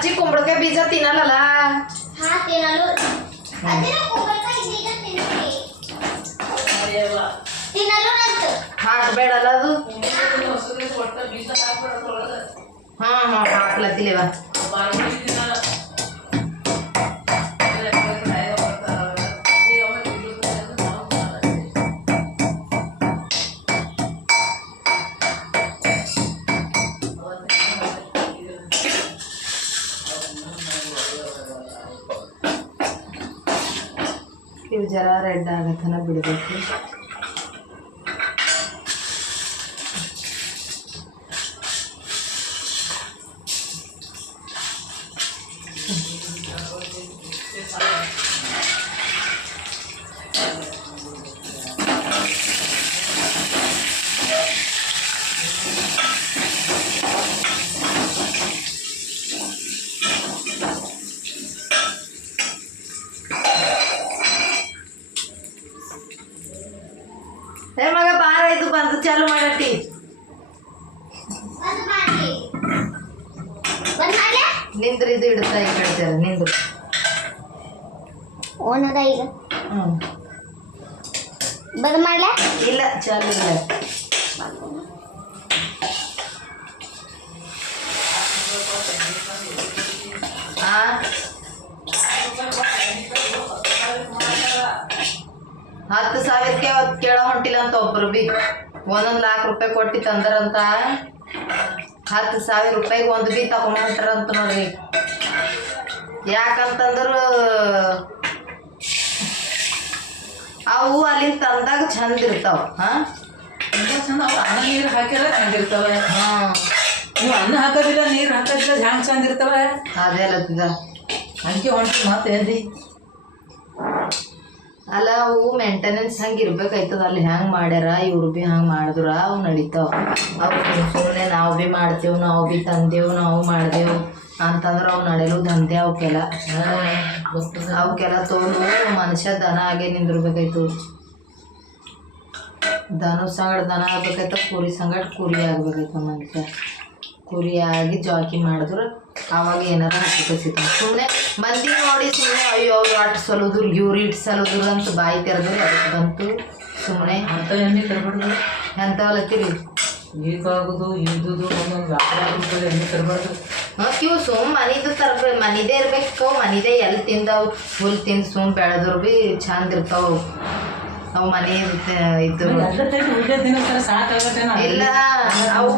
ಅಜ್ಜಿ ಕುಂಬಳಕಾಯಿ ಬೀಜ ತಿನ್ನಲ್ಲ. ಹಾ ತಿನ್ನಲು ಅದೇ ಕುಂಬಳಕಾಯಿ ಬೀಜ ತಿನ್ನಲು ಹಾಕ್ಬೇಡಲ್ಲ ಅದು. ಹಾ ಹಾ ಹಾಕ್ಲತ್ತಿಲೇವ. ಇವು ಜರ ರೆಡ್ ಆಗತ್ತನ ಬಿಡಬೇಕು. ಮಗ ಬಾರ ಇದು ಬಂದು ಚಾಲು ಮಾಡಟ್ಟಿ. ನಿಂದ್ರ ಇದು ಇಡುತ್ತಾ ಈಗ ಹೇಳ್ತಾರೆ ನಿಂದ್ರು ಓನದ ಈಗ ಬಂದ್ ಮಾಡ್ಲ ಇಲ್ಲ ಚಾಲು ಇಲ್ಲ. ಆ 10,000ಕ್ಕೆ ಅವತ್ತು ಕೇಳೋ ಹೊಂಟಿಲ್ಲ ಅಂತ ಒಬ್ರು ಬಿ 1 ಲಕ್ಷ ರೂಪಾಯಿ ಕೊಟ್ಟು ತಂದರಂತ. 10,000 ರೂಪಾಯಿಗೆ ಒಂದು ಬಿ ತಗೊಂಡ್ಬಿಟ್ರಂತ ನೋಡ್ರಿ. ಯಾಕಂತಂದ್ರು ಅವು ಅಲ್ಲಿಂದ ತಂದಾಗ ಚಂದ ಇರ್ತಾವ. ಚಂದ ಅನ್ನ ನೀರು ಹಾಕಿರ ಚಂದ ಇರ್ತವೆ. ನೀವು ಅನ್ನ ಹಾಕೋದಿಲ್ಲ ನೀರು ಹಾಕೋದಿಲ್ಲ ಹ್ಯಾಂಗ ಚಂದ ಇರ್ತವೆ. ಅದೇ ಅಲ್ಲತ್ತಿದ ಅದಕ್ಕೆ ಹೊಂಟಿ ಮತ್ತೆ ಎಲ್ಲಿ ಅಲ್ಲ ಅವು ಮೇಂಟೆನೆನ್ಸ್ ಹಂಗೆ ಇರ್ಬೇಕಾಯ್ತದ. ಅಲ್ಲಿ ಹೆಂಗೆ ಮಾಡ್ಯಾರ ಇವ್ರು ಬಿ ಹಂಗೆ ಮಾಡಿದ್ರ ಅವು ನಡೀತಾವ. ಅವು ಸುಮ್ಮನೆ ನಾವು ಬಿ ಮಾಡ್ತೇವೆ, ನಾವು ಬಿ ತಂದೆವು, ನಾವು ಮಾಡ್ದೆವು ಅಂತಂದ್ರೆ ಅವು ನಡೆಯಲು ದಂಧೆ ಅವಕ್ಕೆಲ್ಲ ಅವಕ್ಕೆಲ್ಲ ತೋರು ಮನುಷ್ಯ ದನ ಆಗೇ ನಿಂದಿರ್ಬೇಕಾಯ್ತು. ದನ ಸಂಗಡ ದನ ಆಗ್ಬೇಕಾಯ್ತ, ಕುರಿ ಸಂಗಡ ಕುರಿ ಆಗ್ಬೇಕಾಯ್ತ. ಮನುಷ್ಯ ಕುರಿ ಆಗಿ ಜಾಕಿ ಮಾಡಿದ್ರೆ ಅವಾಗ ಏನಾರ ಹಾಕಿಸಿತ. ಸುಮ್ಮನೆ ಮಂದಿ ನೋಡಿ ಸುಮ್ಮನೆ ಅಯ್ಯೋ ಅವ್ರು ಅಟ್ ಸಲುದ್ರು ಇವ್ರು ಇಟ್ಟು ಸಲುದ್ರು ಅಂತ ಬಾಯಿ ತೆರೆದ್ರು ಅದಕ್ಕೆ ಬಂತು. ಸುಮ್ಮನೆ ಅಂತ ಎಣ್ಣೆ ತರಬಾರ್ದು. ಎಂಥವಲ್ಲತ್ತೀರಿ ಈಗಾಗೋದು ಇದ್ದುದು ಒಂದೊಂದು ರೂಪಾಯಿ ಎಣ್ಣೆ ತರಬಾರ್ದು. ಇವು ಸುಮ್ಮ ಮನಿದು ತರಬೇಕು, ಮನಿದೇ ಇರ್ಬೇಕು. ಮನಿದೇ ಎಲ್ಲಿ ತಿಂದವು ಹುಲ್ ತಿಂದು ಸುಮ್ಮ ಬೆಳೆದ್ರು ಭೀ ಚಂದ ಇರ್ತಾವ ಅವು. ಮನೆ ಇದ್ದು ಇಲ್ಲ ಅವು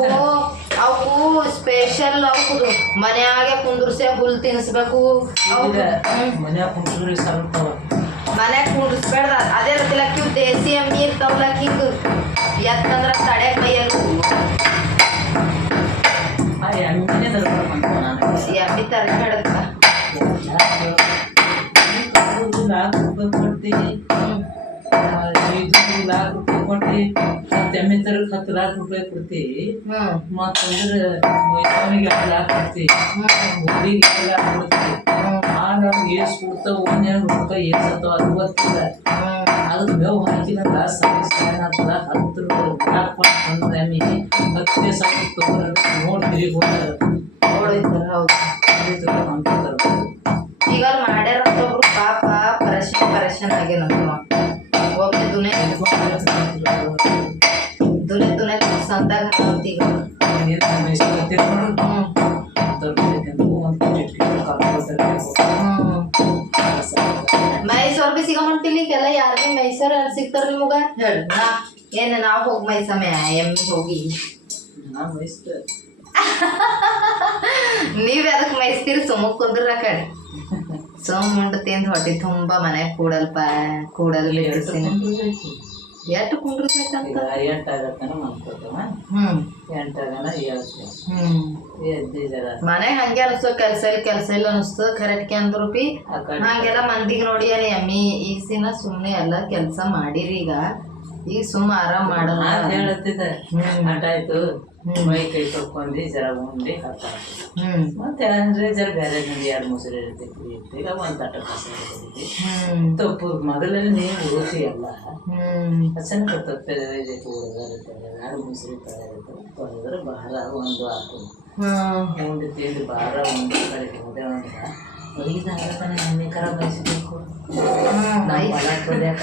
ಅವು ಸ್ಪೆಷಲ್ ಅವು ಮನ್ಯಾಗೆ ಕುಂದ್ರಸೆ ಹುಲ್ ತಿನ್ನಿಸ್ಬೇಕು. ಮನ್ಯಾಗ ಕುಂಡ್ರಿಸ್ಬೇಡ್ದ ಅದೇ ಲಕ್ಕಿ ಇವು ದೇಸಿ ಎಮ್ಮಿ ಇರ್ತಾವಲ್ಲ ಹಿಂಗೆ ಎತ್ತಂದ್ರೆ ತಡೆ ಕೈಯಲ್ಲಿ ಎಮ್ಮಿ ತರ ಬೇಡಕ್ಕ ಕೊಟ್ಟು ಎಮ್ಮೆ ತರಕ್ಕೆ 10 ಲಕ್ಷ ರೂಪಾಯಿ ಕೊಡ್ತೀವಿ. ಮತ್ತಂದ್ರೆ ಮೈಸೂರಿಗೆ 2 ಲಕ್ಷ ಕೊಡ್ತೀವಿ, ಹುಡುಗಿಗೆ 2 ಲಕ್ಷ ಕೊಡ್ತೀವಿ. ಆಗ ಏಸ್ ಕೊಡ್ತಾವ 1 ರೂಪಾಯಿ ಏಸತ್ತವ ಅದು ಗೊತ್ತಿಲ್ಲ. ಅದಕ್ಕೆ ಮೇವು ಹಾಕಿನಲ್ಲ ಸಾಯಣ 10 ರೂಪಾಯಿ ಕೊಟ್ಟು ಎಮ್ಮಿಗೆ 10,000 ತಗೋರ ನೋಡ್ತೀವಿ ನೋಡಿದ್ರು. ಹೌದು ಈಗ ಮಾಡ್ಯಾರ ಒಬ್ರು ಪಾಪ ಪರೇಶನ್ ಆಗ್ಯಾನ. ಒಬ್ಬನೇ ದುನೆ ಸಂದಾಗ ಈಗ ಮೈಸೂರ್ ಬಿ ಸಿಗ ಹೊಂಟಿಲಿಕ್ಕೆಲ್ಲ ಯಾರಿಗೆ ಮೈಸೂರು ಅಲ್ಲಿ ಸಿಗ್ತಾರ ನಿಮಗ ಹೇಳಿ. ಏನು ನಾವು ಹೋಗಿ ಮೈಸಮೆ ಎಮ್ಮಿ ಹೋಗಿ ನೀವ್ ಅದಕ್ಕೆ ಮೈಸ್ತೀರಿ ಸುಮ್ಮಕ್ ಕುಂದ್ರ ಕಡೆ ಸುಮ್ಮುಂಡು ತಿಂದು ಹೊಟ್ಟೆ ತುಂಬ ಮನೆ ಕೂಡಲ್ಪ ಕೂಡಲ್ ಎಷ್ಟು ಕುಂಡ್ರಿಸ್ಬೇಕಂತ 8 ಮನೆಗೆ ಹಂಗೆ ಅನಿಸ್ತದ. ಕೆಲಸ ಇಲ್ಲ ಅನಿಸ್ತದ ಕರೆಕ್ಟ್ಗೆ ಅಂದ್ರು ಬಿ ಹಂಗೆಲ್ಲ ಮಂದಿಗೆ ನೋಡಿ ಏನ ಎಮ್ಮಿ ಈಸಿನ ಸುಮ್ಮನೆ ಎಲ್ಲ ಕೆಲಸ ಮಾಡಿರಿ. ಈಗ ಸುಮ್ಮ ಆರಾಮ್ ಮಾಡಲ್ಲ ಹೇಳತ್ತಿದ್ದೆ. ಆಟ ಆಯ್ತು ಮೈ ಕೈ ತೊಳ್ಕೊಂಡು ಜರ ಉಂಡು ಹಾಕ ಮತ್ತೆ ಅಂದ್ರೆ ಜರ ಬೇರೆ ಮಂದಿ 2-3 ಇರ್ತೈತಿ. ಈಗ ಒಂದು ತಟ್ಟ ಕಸ ತಪ್ಪು ಮೊದಲನೇ ನೀವು ಓದಿ ಎಲ್ಲ ಚೆನ್ನಾಗಿ ತಪ್ಪೆ 2-3 ತೊಳೆದ್ರೆ ಬಹಳ ಒಂದು ಆತು ಉಂಡು ತಿಂದು ಬಾರ ಒಂದು ಕಡೆ ಹೋದೆ ಅಂತ ಐದು ಆಗತಾನೆ ಎಮ್ಮೆ ಕರ ಬಯಸಬೇಕು ನಾವು ಹೊಲ ಕೊಡ್ಯಾಕ